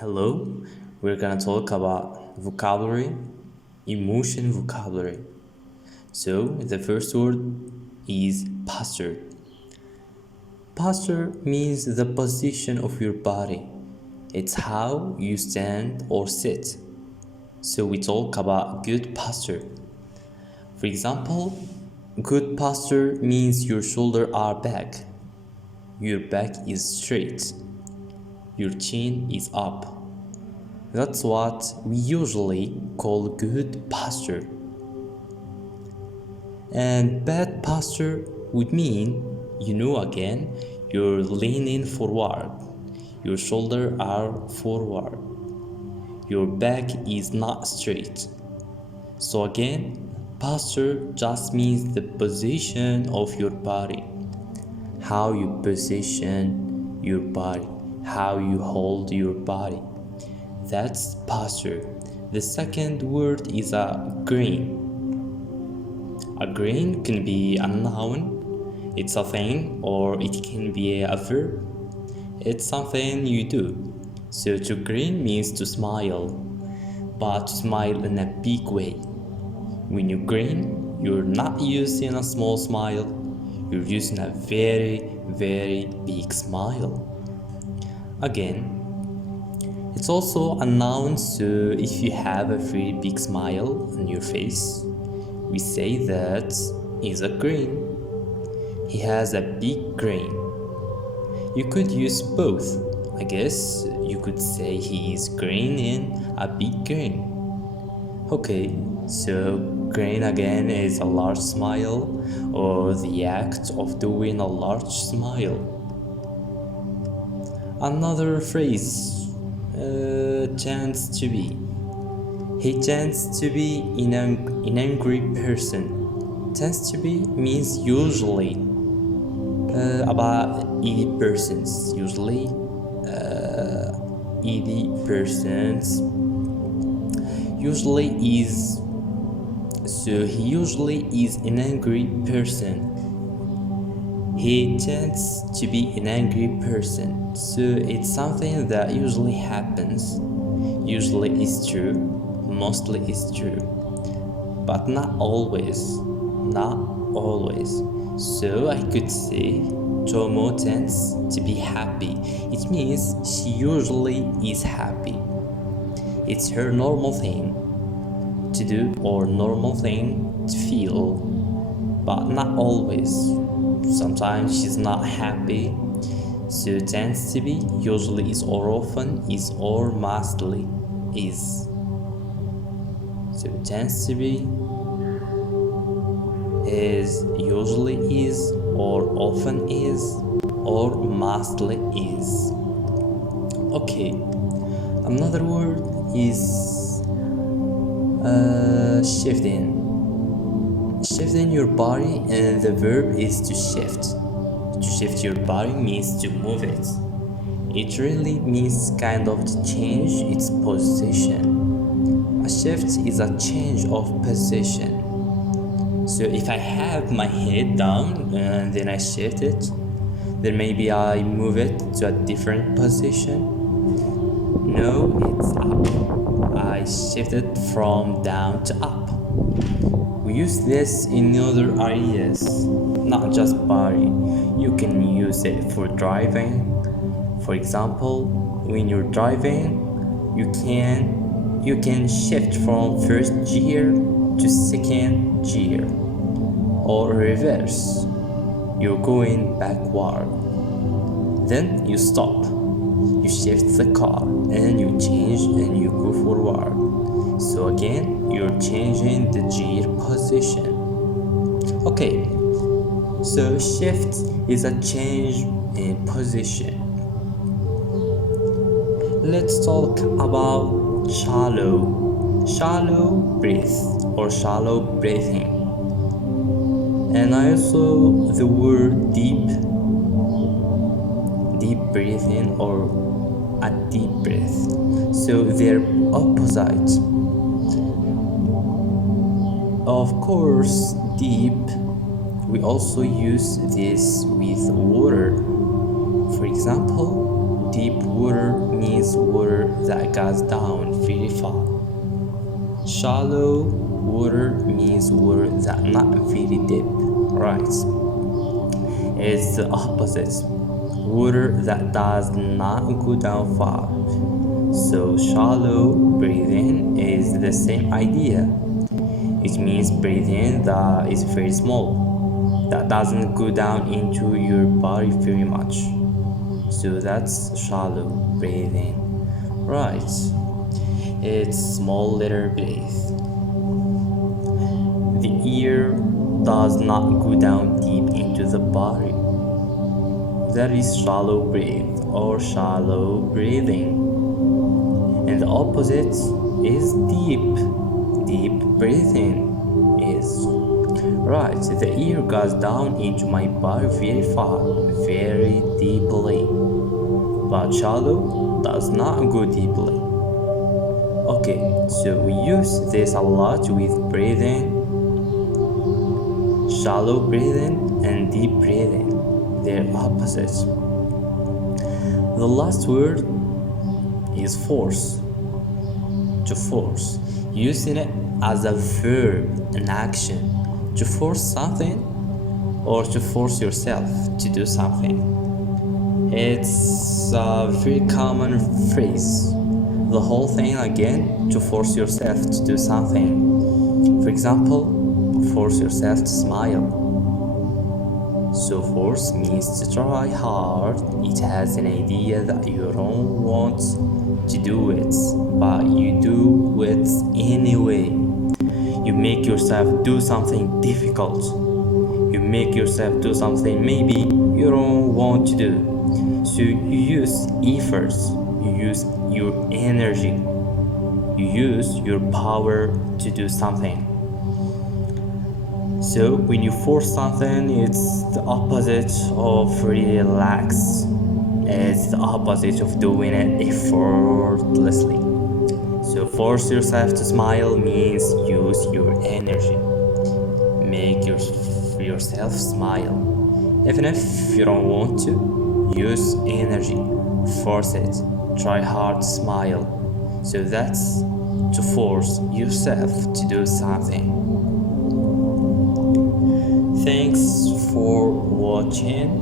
Hello, we're gonna talk about vocabulary, emotion vocabulary. So, the first word is posture. Posture means the position of your body, it's how you stand or sit. So, we talk about good posture. For example, good posture means your shoulders are back, your back is straight, your chin is up. That's what we usually call good posture. And bad posture would mean, again, you're leaning forward, your shoulders are forward, your back is not straight. So, again, posture just means the position of your body, how you position your body, how you hold your body. That's posture. The second word is a grain. A grain can be a noun, it's a thing, or it can be a verb. It's something you do. So to grin means to smile, but to smile in a big way. When you grin, you're not using a small smile, you're using a very, very big smile. Again, it's also a noun, so if you have a very big smile on your face, we say that he's a grin. He has a big grin. You could use both. I guess you could say he is grinning a big grin. Okay, so grin again is a large smile or the act of doing a large smile. Another phrase tends to be. He tends to be an angry person. Tends to be means usually about ED persons. Usually ED persons usually is. So he usually is an angry person. He tends to be an angry person. So it's something that usually happens. Usually is true. Mostly is true. But not always. Not always. So I could say Tomo tends to be happy. It means she usually is happy. It's her normal thing to do or normal thing to feel, but not always. Sometimes she's not happy. So tends to be usually is or often is or mostly is. So tends to be is usually is or often is or mostly is. Okay, another word is shifting. Shifting your body, and the verb is to shift. To shift your body means to move it. It really means kind of to change its position. A shift is a change of position. So if I have my head down and then I shift it, then maybe I move it to a different position. No, it's up. I shift it from down to up. We use this in other areas, not just body. You can use it for driving. For example, when you're driving, you can shift from first gear to second gear or reverse. You're going backward. Then you stop. You shift the car and you change and you go forward. So again, you're changing the gear position. Okay, so shift is a change in position. Let's talk about shallow breath or shallow breathing. And also the word deep breathing or a deep breath. So they're opposite. Of course, deep, we also use this with water. For example, deep water means water that goes down very far. Shallow water means water that not very deep. Right. It's the opposite. Water that does not go down far. So shallow breathing is the same idea. It means breathing that is very small, that doesn't go down into your body very much. So that's shallow breathing. Right. It's small letter breath. The air does not go down deep into the body. That is shallow breath or shallow breathing. And the opposite is deep breathing is right. The air goes down into my body very far, very deeply, but shallow does not go deeply. Okay, so we use this a lot with breathing. Shallow breathing and deep breathing, they're opposites. The last word is force. To force, using it as a verb, an action. To force something or to force yourself to do something. It's a very common phrase. The whole thing again, to force yourself to do something. For example, force yourself to smile. So force means to try hard. It has an idea that you don't want to do it, but you do it anyway. You make yourself do something difficult. You make yourself do something maybe you don't want to do. So you use efforts, you use your energy, you use your power to do something. So when you force something, it's the opposite of relax. It's the opposite of doing it effortlessly. So force yourself to smile means use your energy. Make yourself smile. Even if you don't want to, use energy. Force it. Try hard to smile. So that's to force yourself to do something. Thanks for watching.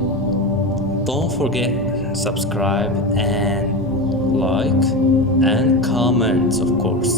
Don't forget subscribe and like and comment, of course.